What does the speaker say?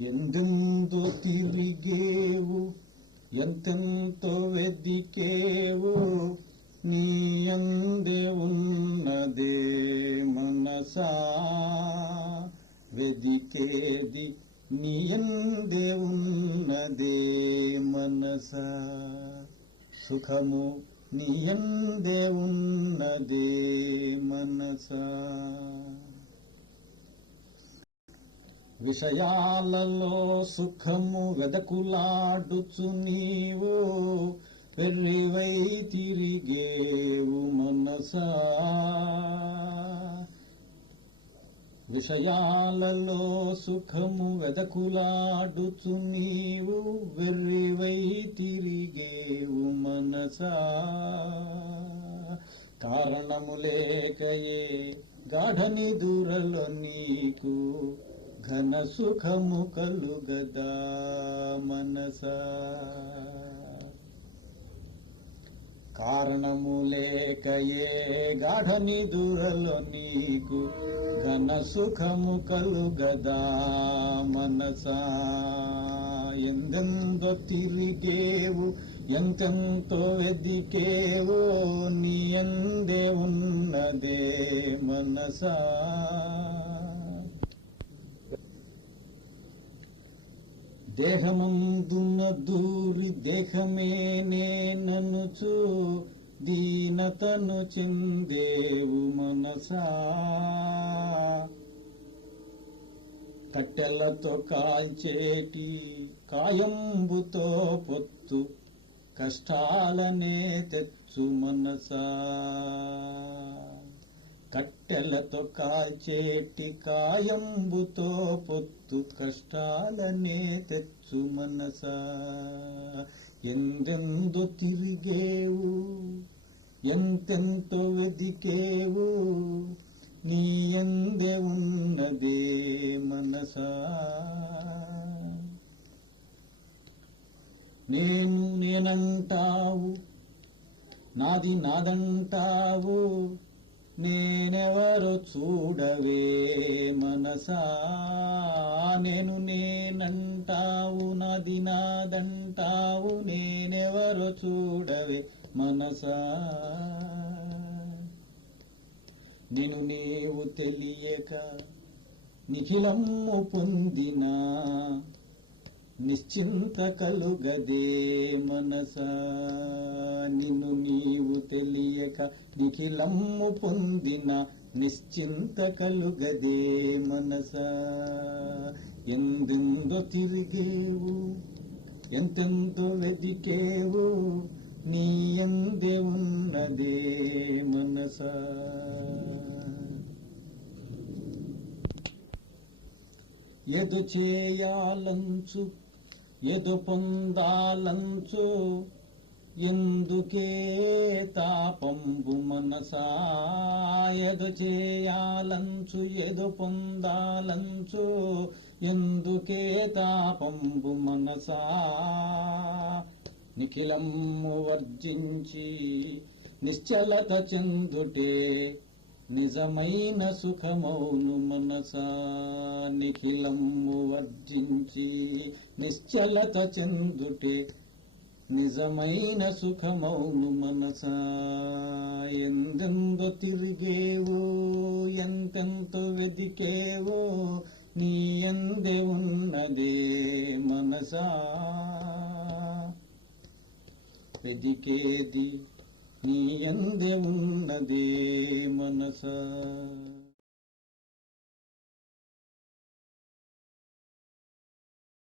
ఎందెందో తిరిగేవు ఎంతెంతో వెదికేవు నీ అందే ఉన్నదే మనసా. వెదికేది నీ అందే ఉన్నదే మనసా. సుఖము నీ అందే ఉన్నదే మనసా. విషయాలలో సుఖము వెదకులాడుచు నీవు వెర్రివై తిరిగేవు మనసా. విషయాలలో సుఖము వెదకులాడుచు నీవు వెర్రివై తిరిగేవు మనసా. కారణము లేకయే గాఢని దూరలో నీకు ఘన సుఖము కలుగదా మనసా. కారణము లేకయే గాఢ నిదురలో నీకు ఘన సుఖము కలుగదా మనసా. ఎందెందో తిరిగేవు ఎంతెంతో వెదికేవో నీ ఎందే ఉన్నదే మనసా. దేహమందున దూరి దేహమే నేననుచు దీనతను చెందేవు మనసా. కట్టెలతో కాల్చేటి కాయంబుతో పొత్తు కష్టాలనే తెచ్చు మనసా. కట్టెలతో కాల్చేటి కాయంబుతో పొత్తు కష్టాలనే తెచ్చు మనసా. ఎందెందు తిరిగేవు ఎంతెంతో వెదికేవు నీ ఎందే ఉన్నదే మనసా. నేను నేనంటావు నాది నాదంటావు నేనెవరు చూడవే మనసా. నేను నేనంటావు నాది నాదంటావు నేనెవరు చూడవే మనసా. నేను నీవు తెలియక నిఖిలము పొందినా. నిశ్చింత కలుగదే మనసా. నిన్ను నీవు తెలియక నిఖిలమ్ము పొందిన నిశ్చింత కలుగదే మనసా. ఎందెందో తిరిగేవు ఎంతెంతో వెదికేవు నీ ఎందే ఉన్నదే మనసా. ఎదు చేయాలంచు ఎదు పొందాలంచు ఎందుకే తాపంబు మనసా ఎదు చేయాలంచు ఎదు పొందాలంచు ఎందుకే తాపంబు మనసా? నిఖిలమ్ము వర్జించి నిశ్చలత చెందుటే నిజమైన సుఖమౌను మనసా నిఖిలము వర్జించి నిశ్చలత చెందుటే నిజమైన సుఖమౌను మనసా ఎందెందో తిరిగేవో ఎంతెంతో వెదికేవో నీ ఎందే ఉన్నదే మనసా. వెదికేది నీ అందే ఉన్నదే మనసా.